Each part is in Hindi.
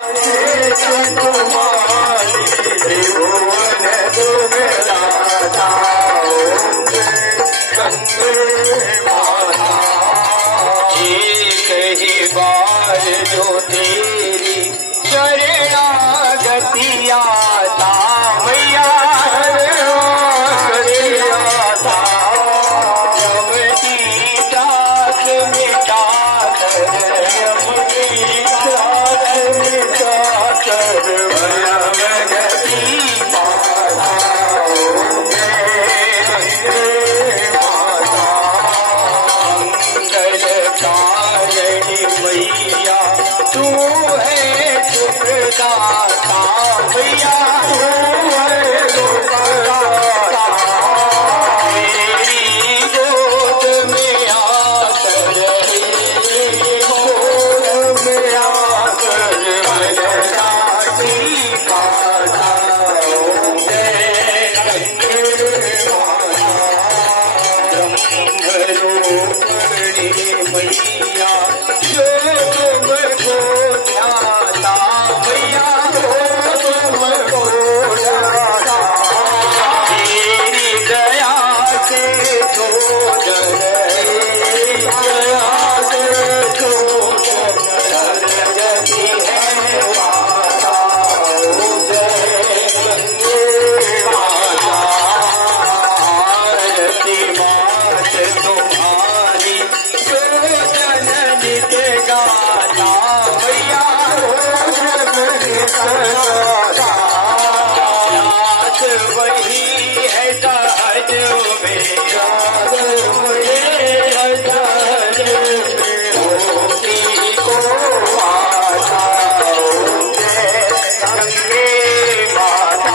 एक ही बार जो तेरी शरणागति आता मैया तू है सुखदाता मैया मेरी गोद में आकर गोद में आकर मैया वही है ताज मेरा मोती को आता गंगे माता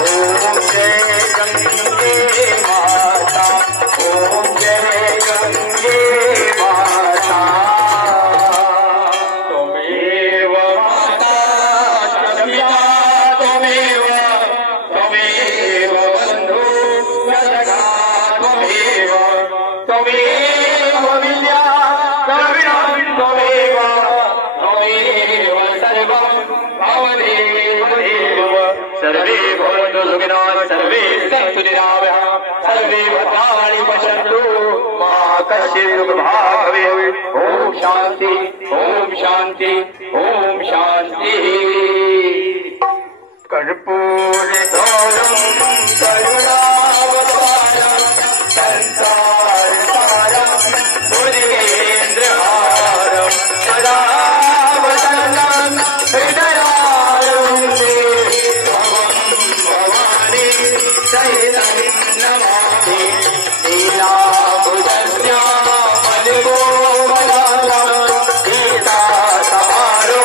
ओम जय गंगे माता ओम जय गंगे माता त्वमेव माता शम्या त्वमेव त्वमेव बन्धु सखा त्वमेव त्वमेव विद्या द्रविणं त्वमेव त्वमेव सर्वं भवदेव देव सर्वे भवन्तु सुखिनः सर्वे सन्तु निरामयाः सर्वे भद्राणि पश्यन्तु मा कश्चित् दुःखभाग् भवेत् ॐ शान्ति ॐ शान्ति ॐ शान्तिः कर्पूरगौरं करुणावतारं संसारसारं भुजगेन्द्रहारं सदा वदनं हृदयारविन्दे भवानी सहितं नमामि लीलाभुजन्या मलगोमलाला गीता समारो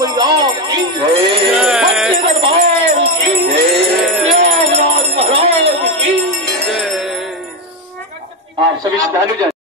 गंगा मैया की जय, दरबार की जय, महाराज की जय। आप सभी श्रद्धालु